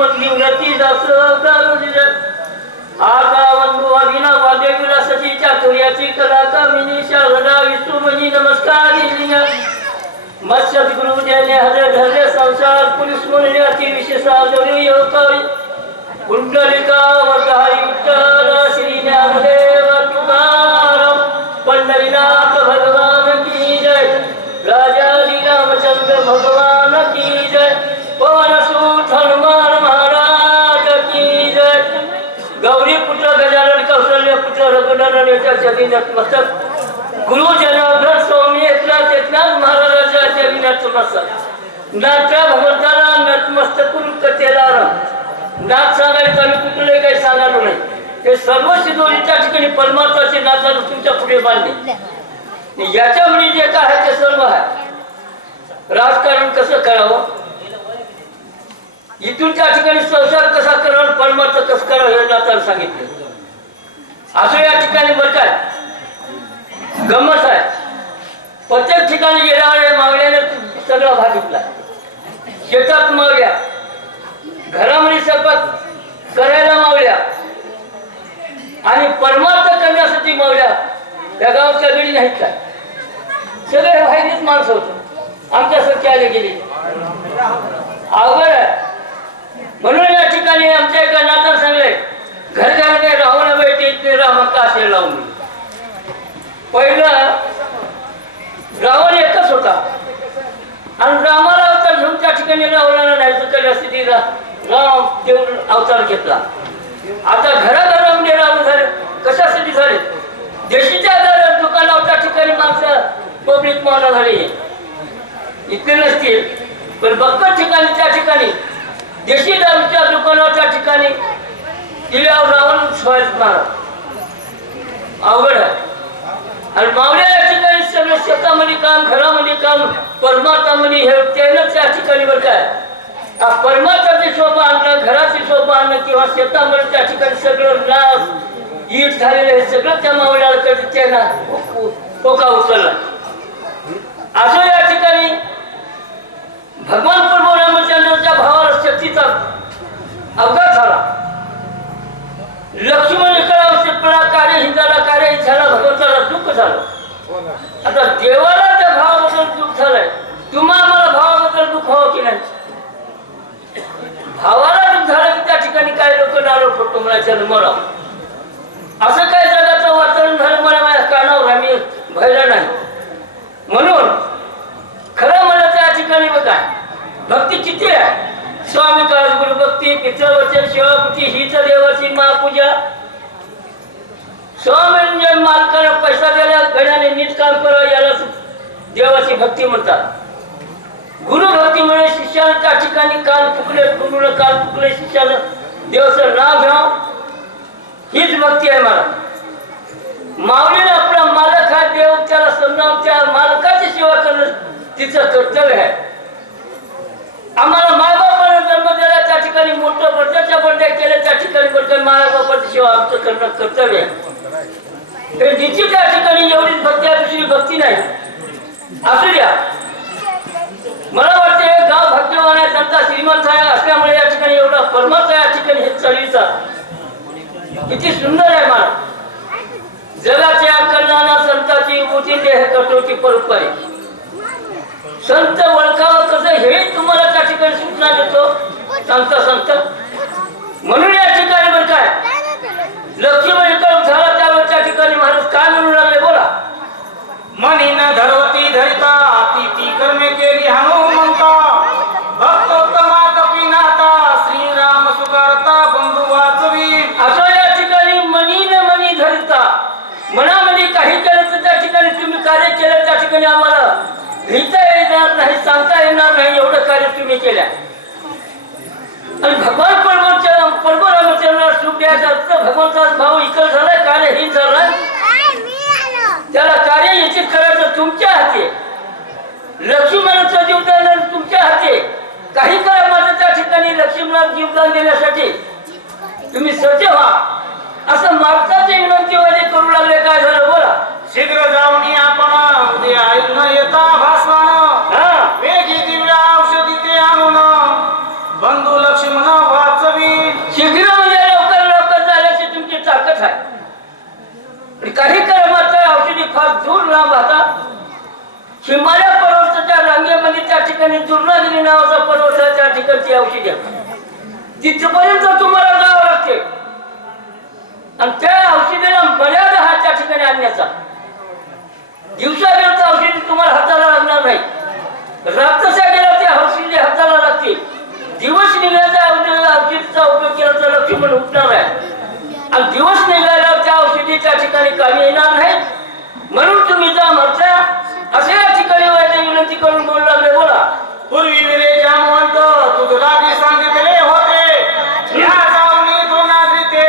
उम्मत की उन्नति दासदारुजिरे आगावनु अभिनव वादेकुला सची चातुर्याची कलाका मिनीशा रदा विष्णुमणि नमस्कार लिया मत्सद गुरु जने हरे धरे संसार पुलिस मुनि अति विशेष आदरु योगकारी। कुंडलिका वरदाई उत्तर श्री ज्ञानदेव तुकाराम। पंडरीनाथ भगवान की जय। राजा जी रामचंद्र भगवान की जय। पवन पुत्र रघुनंदन बसत गुरु जनार्दन स्वामी एकनाथ एकनाथ महाराजाच्या चरणी बसत नाचा भगवंताला नतमस्तक करून कथेला नाच सांगायचं आणि कुठले काही सांगायला नाही हे सर्व शिदोरीच्या ठिकाणी परमार्थाचे नाथानं तुमच्यापुढे मांडले याच्यामध्ये जे काय आहे ते सर्व आहे राजकारण कसं करावं? इथून त्या ठिकाणी संसार कसा करावा? परमार्थ कसं करावं? हे नाचाला सांगितलं. असं या ठिकाणी बरं काय गमत आहे. प्रत्येक ठिकाणी गेल्यावर मागल्याने सगळा भाग घेतला. शेतात मागल्या. घरामध्ये शपथ करायला मावल्या आणि परमार्थ करण्यासाठी मावल्या त्या गावाच्या गडी नाहीत काय? सगळे वाहिनीच माणसं होत. आमच्यासारखे आले गेली. अवघड आहे. म्हणून या ठिकाणी आमच्या एका नाता सांगले घर घराने राहून भेटी लावून पहिलं रावण एकच होता. आणि रामाला अवतार घेऊन त्या ठिकाणी रावणाला नाही चुकल्या स्थितीला राम देऊन अवतार घेतला. आता घराघरामध्ये राम झाले कशासाठी झाले? देशीच्या आधारावर दुकानावर त्या ठिकाणी माणसं पब्लिक मावना झाली. इतके नसतील. पण बक्कर ठिकाणी त्या ठिकाणी देशी दारूच्या दुकानावर त्या ठिकाणी किल्ल्यावर रावण स्वयं मारा अवघड आहे. आणि मावळ्या या ठिकाणी सगळं शेतामध्ये काम घरामध्ये काम परमार्थामध्ये हे त्यानंच त्या ठिकाणी बरं काय हा परमार्थाची शोभा आणणं घराची शोभा आणणं किंवा शेतामध्ये त्या ठिकाणी सगळं नाश ईट झालेलं हे सगळं त्या मावळ्याला कधी त्यानं टोका उचलला. असं या ठिकाणी भगवान प्रभू भावाला शक्तीचा अपघात झाला. लक्ष्मण कळाव शिपळा कार्य हिंदाला कार्य झाला भगवंताला दुःख झालं. आता देवाला त्या भावाबद्दल दुःख झालंय. तुम्हा आम्हाला भावाबद्दल दुःख हवं की नाही? भावाला दुःख झालं की त्या ठिकाणी काही लोक नारो फोटो म्हणायच्या मरा असं काय जगाचं वातावरण झालं मला माझ्या कानावर आम्ही भयला नाही? म्हणून खरं मला त्या ठिकाणी बघा भक्ती किती आहे? स्वामी काळ गुरु भक्ती पित्र वचन शिवापुती हीच देवाची महापूजा स्वामी मालकाला पैसा द्यायला गण्याने नीट काम करावं याला देवाची भक्ती म्हणतात गुरु भक्तीमुळे शिष्यानं त्या ठिकाणी काल फुकले गुरुनं काल फुकले शिष्यानं देवाचं नाव घ्यावं हीच भक्ती आहे मला माऊलीने आपला मालक हा देव त्याला समजावून त्या मालकाची सेवा करणं तिचं कर्तव्य आहे आम्हाला मायबापाने जन्म त्या ठिकाणी मोठं बड्याच्या बड्या केल्या त्या ठिकाणी बड्या मायबापाची शिवाय आमचं करणं कर्तव्य आहे. हे जिची त्या ठिकाणी एवढीच भक्ती आहे दुसरी भक्ती नाही. असू द्या. मला वाटते गाव भक्तवान आहे त्यांचा श्रीमंत आहे असल्यामुळे या ठिकाणी एवढा परमार्थ या ठिकाणी हे चढीचा. किती सुंदर आहे मला जगाच्या कल्याणा संताची मोठी देह कसोटी परंपरे संत ओळखावं कसं हे तुम्हाला त्या ठिकाणी सूचना देतो. संत संत म्हणून या ठिकाणी बरं काय? लक्ष्मण करून झाला त्यावेळेस त्या ठिकाणी महाराज काय म्हणू लागले बोला. मनी न धरवती धरिता ती ती कर्मे केली हनुमंता. भक्तोत्तमा कपिनाथा श्रीराम सुकारता बंधू वाचवी. असं या ठिकाणी मनी न मनी धरता. मनामध्ये काही केलं तर त्या ठिकाणी तुम्ही कार्य केलं त्या ठिकाणी आम्हाला लिहिता येणार नाही सांगता येणार नाही एवढं कार्य तुम्ही केल्या आणि भगवान परमचंद्र परमरामचंद्र सुख द्यायचा असतं भगवंताचा भाव इकल झालाय कार्य हे झालंय. त्याला कार्य याचे करायचं तुमच्या हाती लक्ष्मीचा लक्ष्मणाचं जीवदान तुमच्या हाती काही करा माझं त्या ठिकाणी लक्ष्मणाला जीवदान देण्यासाठी तुम्ही सज्ज व्हा. असं मागताचे विनंती वगैरे करू लागले काय झालं बोला. शीघ्र जाऊन फार दूर हिमालय पर्वताच्या रांगेमध्ये त्या ठिकाणी दुर्नागिरी नावाचा पर्वत त्या ठिकाणची औषधी आहे. तिथपर्यंत तुम्हाला जावं लागते. आणि त्या औषधीला मर्यादा हा त्या ठिकाणी आणण्याचा. दिवसा औषधी तुम्हाला हाताला लागणार नाही. रात्रच्या गेला ते औषधी हाताला लागते दिवस निघायचा औषधी औषधीचा उपयोग केला तर लक्ष्मण उठणार आहे. आणि दिवस निघायला त्या औषधी त्या ठिकाणी कामी येणार नाही. म्हणून तुम्ही जा म्हणता असे या ठिकाणी वैद्य विनंती करून बोलू लागले बोला. पूर्वी विरे जामवंत तुझ लागी सांगितले होते या जाऊनी द्रोणाद्री ते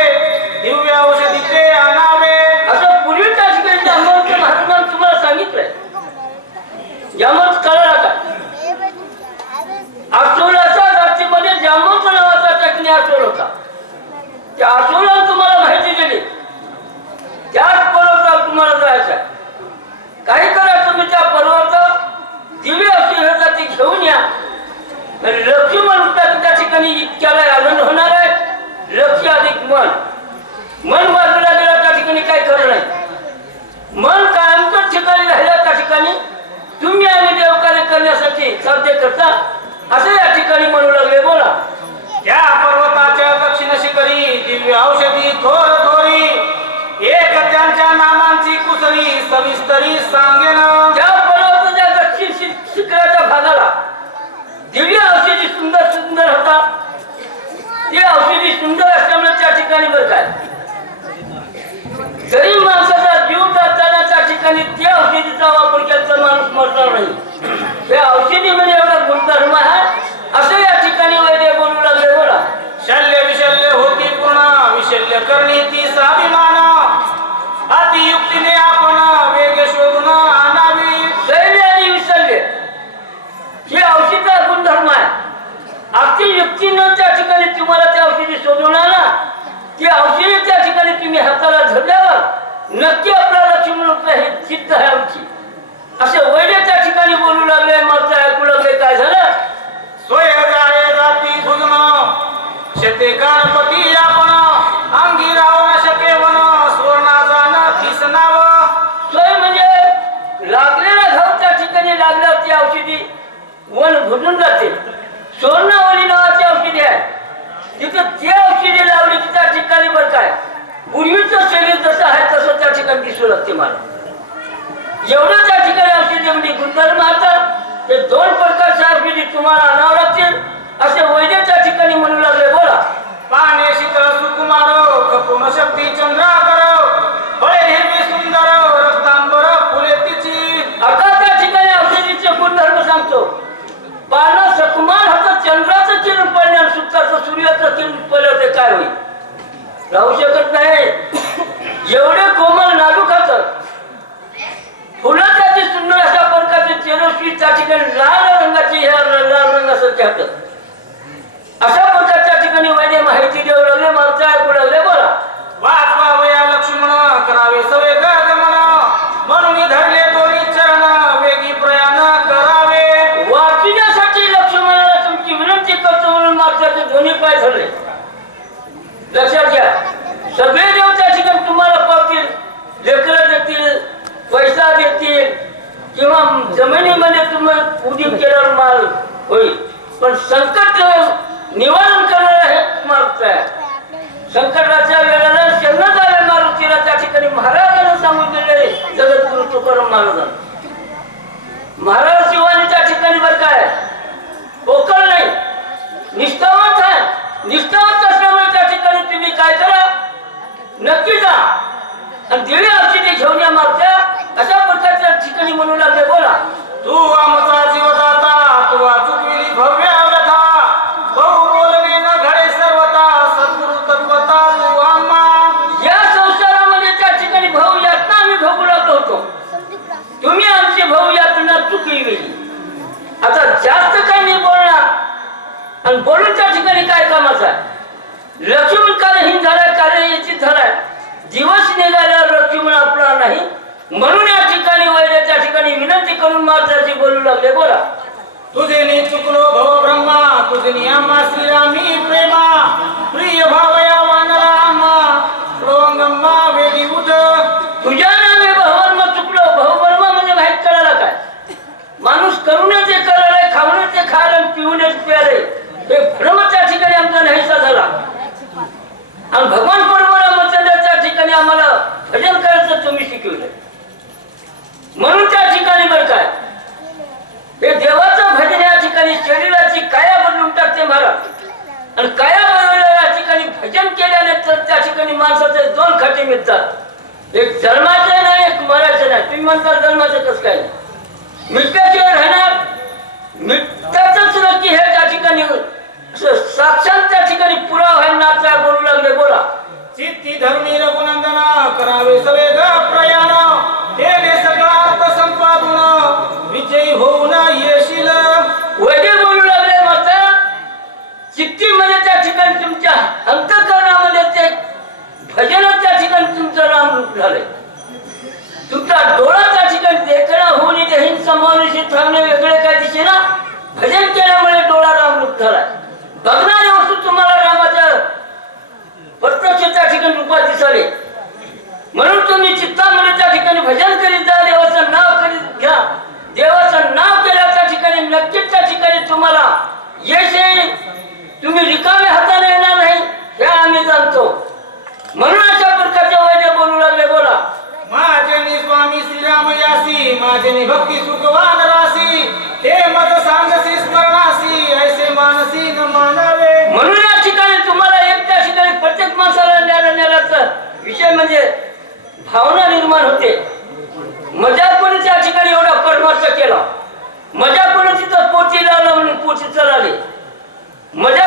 दिव्य औषधीचे आणावे असं पूर्वी त्या ठिकाणी जांभवच्या महात्मानं तुम्हाला सांगितलंय जांभव कळला का आसोलाच्या जातीमध्ये जांभवचा नावाचा टॅकनी आसोल होता त्या आसोला तुम्हाला माहिती दिली त्याच पर्वतावर तुम्हाला जायचं आहे. काय करा तुम्ही त्या पर्वत दिव्य असलेल्या ती घेऊन या आणि लक्ष्मी म्हणतात त्या ठिकाणी इतक्याला आनंद होणार आहे लक्ष अधिक मन मन बाजूला गेला त्या ठिकाणी काय खरं नाही मन कायमच ठिकाणी राहिल्या त्या ठिकाणी तुम्ही आणि देवकार्य करण्यासाठी साध्य करता असं या ठिकाणी म्हणू लागले बोला. त्या पर्वताच्या दक्षिण शिखरी दिव्य औषधी थोर थोरी. एक त्यांच्या नामांची कुसरी सविस्तरी सांगेन. त्या पर्वताच्या दक्षिण शिखराच्या भागाला दिव्य औषधी सुंदर सुंदर होता. ते औषधी सुंदर असल्यामुळे त्या ठिकाणी बरं काय. जरी माणसाचा जीव नक्की आपला लक्ष्मण हे सिद्ध आहे आमची. असे वैद्य त्या ठिकाणी बोलू लागले मग ऐकू लागले काय झालं? सोय जाळे जाती भुजन शेते गणपती आपण अंगी राहू न शके वन सुवर्णा जाण तीस नाव. सोय म्हणजे लागलेला घाव त्या ठिकाणी ती औषधी वन भुजून जाते. सोनावली नावाची औषधी आहे. तिथं ती औषधी लावली की त्या ठिकाणी बरं काय? शरीर जसं आहे तसं त्या ठिकाणी दिसू लागते मला. एवढं त्या ठिकाणी औषधी म्हणजे गुणधर्म असतात ते दोन प्रकारच्या औषधी तुम्हाला आणावं लागतील. असे वैद्य त्या ठिकाणी म्हणू लागले बोला. पाने शीतळ सुकुमार शक्ती चंद्राकर फळे हिरवी सुंदर रक्तांबर फुले तिची. आता त्या ठिकाणी औषधीचे गुणधर्म सांगतो. पानं सकुमार होतं चंद्राचं किरण पडणार सुताचं सूर्याचं किरण पडलं ते काय होईल? राहू शकत नाही. एवढे कोमल नाजूक होतं फुलं त्याची सुंदर अशा प्रकारचे चेरोशी त्या ठिकाणी लाल रंगाची ह्या लाल रंगासारखे हातात अशा प्रकारच्या ठिकाणी वैद्य माहिती देऊ लागले मागचं ऐकू लागले बोला वाचवा वया लक्ष्मण करावे सवे गगमन म्हणून धरले दोन्ही चरण वेगी प्रयाण करावे वाचण्यासाठी लक्ष्मणाला तुमची विनंती करतो म्हणून मागच्याचे दोन्ही पाय धरले लक्षात घ्या सगळे देव त्या ठिकाणी तुम्हाला पावतील लेकरं देतील पैसा देतील किंवा जमिनीमध्ये तुम्ही उदी केल्यावर माल होईल पण संकट निवारण करणार हे मार्ग आहे संकटाच्या वेळेला शरण जावे मारुतीला त्या ठिकाणी महाराजांना सांगून दिले जगद्गुरु तुकाराम महाराजांना महाराज शिवानी त्या ठिकाणी बरं काय पोकळ नाही निष्ठावंत आहे निष्ठावंत असल्यामुळे त्या ठिकाणी तुम्ही काय करा नक्की जा आणि दिव्य औषधी घेऊन या मागच्या अशा प्रकारच्या ठिकाणी म्हणू लागले बोला. तू आमचा जीवदाता तू चुकविली भव्य व्यथा बहु बोलवी न घडे सर्वता सद्गुरु तत्वता तू आम्हा. या संसारामध्ये त्या ठिकाणी भाऊ यातना आम्ही भोगू लागलो होतो. तुम्ही आमची भाऊ यातना चुकली आता जास्त काही नाही बोलणार. आणि बोलून त्या ठिकाणी काय कामाचं लक्ष्मण कार्यहीन झालाय कार्य झालाय दिवस निघाल्यावर लक्ष्मण आपला नाही. म्हणून या ठिकाणी वैद्य त्या ठिकाणी विनंती करून मार्गाची बोलू लागले. बोला. तुझे नी चुकलो भव ब्रह्मा तुझे नी आम्हा श्रीरामी प्रेमा. प्रिय भावया वानरामा लोंगम्मा वेगी उठ तुझ्या नामे भवन मग चुकलो माणूस करूनच ते करायला खाऊनच ते खायला आणि पिऊनच प्यायले हे भ्रम त्या ठिकाणी आमचा नाहीसा झाला. आणि भगवान त्या ठिकाणी आम्हाला भजन करायचं तुम्ही शिकवलं म्हणून त्या ठिकाणी बरं काय हे देवाचं भजन या ठिकाणी शरीराची काया बदलून टाकते महाराज. आणि काया बनवलेल्या ठिकाणी भजन केल्याने तर त्या ठिकाणी माणसाचे दोन खाते मिळतात एक धर्माचे नाही एक मराठे नाही. तुम्ही म्हणता जन्माचं कसं काय? मिठ्याशिवाय राहणार? मिठ्याच नक्की हे त्या ठिकाणी. साक्षात त्या ठिकाणी पुरावा आहे नाचा बोलू लागले बोला. चित्ती धरुणी रघुनंदन करावे सवेग प्रयाण. देणे सगळा अर्थ संपादून विजयी होऊन येशील. वडील बोलू लागले माता म्हणजे त्या ठिकाणी तुमच्या अंतकरणामध्ये ते भजन त्या ठिकाणी तुमचं राम रूप झालंय. तुमचा डोळा त्या ठिकाणी देखणा होऊन हिंद समावेशी थांबणे वेगळे काय दिसे ना भजन केल्यामुळे डोळा राम रूप झालाय. बघणारी वस्तू तुम्हाला प्रत्यक्ष त्या ठिकाणी रूपात दिसाले म्हणून तुम्ही चित्तामध्ये त्या ठिकाणी भजन करीत जा देवाचं नाव करीत घ्या. देवाचं नाव केलं त्या ठिकाणी नक्कीच त्या ठिकाणी तुम्हाला यश येईल तुम्ही रिकामे हाताने येणार नाही हे आम्ही जाणतो. म्हणून अशा प्रकारचे वैद्य बोलू लागले बोला. माझे स्वामी श्रीराम यासी माझे भक्ती सुखवान रासी हे मत सांगसी स्मरणासी ऐसे मानसी न मानावे. म्हणून या ठिकाणी तुम्हाला प्रत्येक माणसाला न्यायला न्यालाचा विषय म्हणजे भावना निर्माण होते. मजा कोणी त्या ठिकाणी एवढा परमर्श केला? मजा कोणी तिथं पोटी लावला म्हणून पोची चलाली मजा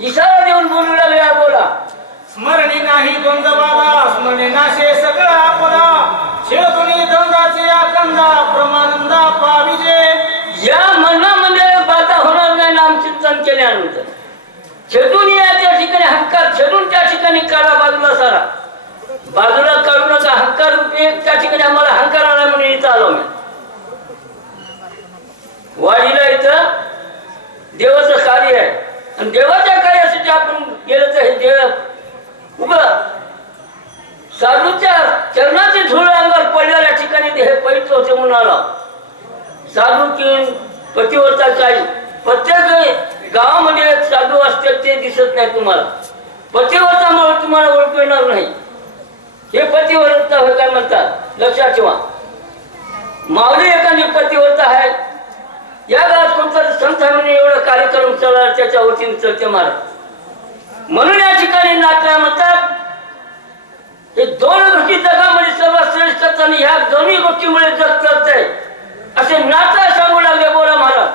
इशारा देऊन बोलू लागले बोला. स्मरणी नाही द्वंद्व बाधा स्मरणे नाशे सगळा आपदा. शेवटुनी द्वंद्वाचे आकंदा प्रमानंदा पाविजे. या मनामध्ये बाधा होणार नाही नामचिंतन केल्यानंतर. छेदून या त्या ठिकाणी हंकार छेदून त्या ठिकाणी काढा बाजूला सारा. बाजूला काढू नका एक त्या ठिकाणी आम्हाला हंकार आला म्हणून इथं आलो मी. वाडीला इथं देवाचं कार्य आहे. आणि देवाच्या आपण गेलं तर हे देव उभं साधूच्या चरणाचे धूळ अंगावर पडलेल्या ठिकाणी हे पवित्र होते म्हणून आला. साधू किंवा पतीवरचा काही. प्रत्येक गावामध्ये एक साधू असतात ते दिसत नाही तुम्हाला. पतीवरचा पतिव्रतामुळे तुम्हाला ओळखू येणार नाही. हे पतिव्रता होय काय म्हणतात? लक्षात ठेवा. माऊली एखादी पतिव्रता आहे. या गावात कोणता संत एवढा कार्यक्रम चालला त्याच्या वतीने चलते महाराज. म्हणून या ठिकाणी नाट्य म्हणतात हे दोन गोष्टी जगामध्ये सर्वात श्रेष्ठ आणि ह्या दोन्ही गोष्टीमुळे जग करते असे नाता सांगू लागले बोला महाराज.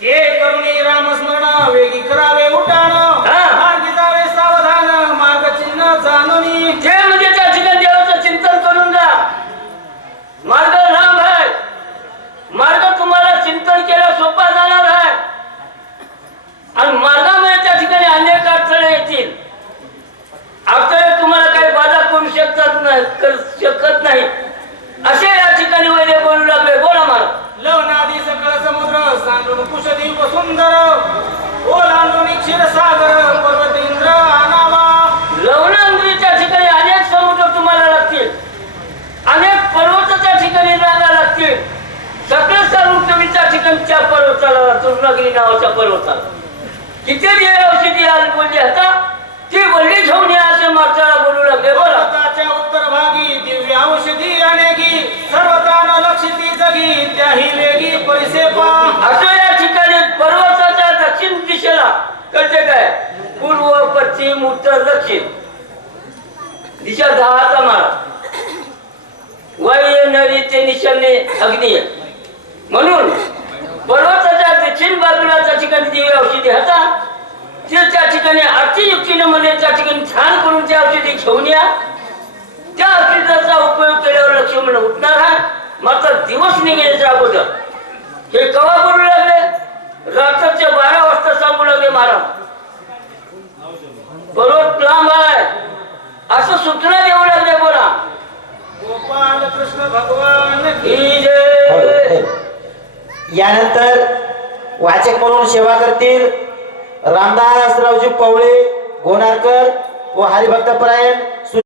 हे करुणी रामस्मरण वेगी करावे उठाण हा. मार्गी जावे सावधान मार्ग चिन्ह जाणूनी ते म्हणजे त्या ठिकाणी देवाचं चिंतन करून जा मार्ग लांब आहे मार्ग तुम्हाला चिंतन केला सोपा जाणार आहे आणि मार्गामध्ये त्या ठिकाणी अनेक अडथळे येतील अडथळे तुम्हाला काही बाधा करू शकतात नाही करू शकत नाही असे या ठिकाणी वैद्य बोलू लागले बोला मला लवनादी सकळ समुद्र सांडून कुशदीप सुंदर ओलांडून क्षीरसागर पर्वत इंद्र आनावा लवणांद्रीच्या ठिकाणी अनेक समुद्र तुम्हाला लागतील अनेक पर्वत त्या ठिकाणी जागा लागतील सगळे सारून तुम्ही त्या ठिकाणी त्या पर्वताला तुर्णगिरी नावाच्या पर्वताला किती औषधी आली बोलली होता ती बोलली घेऊन या असे मागच्याला बोलू लागले बोला. पर्वताच्या उत्तर लागी दिव्य औषधी अनेगी सर्वतान लक्षिती जगी त्याही वेगी पैसे पा असं या ठिकाणी पर्वताच्या दक्षिण दिशेला कळते काय? पूर्व पश्चिम उत्तर दक्षिण. दिशा दहाचा मारा. वायू नदी ते निशाने अग्नी. म्हणून पर्वताच्या दक्षिण बाजूला त्या ठिकाणी औषधी होता ते त्या ठिकाणी अतियुक्तीने मध्ये त्या ठिकाणी ध्यान करून त्या औषधी घेऊन या. त्या औषधाचा उपयोग केल्यावर लक्ष्मण उठणार आहे मात्र दिवस निघण्याच्या अगोदर हे कवा करू लागले? रात्रीचे बारा वाजता सांगू लागले महाराज पर्वत लांब आहे. असं सूचना देऊ लागले बोला गोपाल कृष्ण भगवान की ही जय. यानंतर वाचक म्हणून सेवा करतील रामदासरावजी पवळे गोणारकर व हरिभक्तपरायण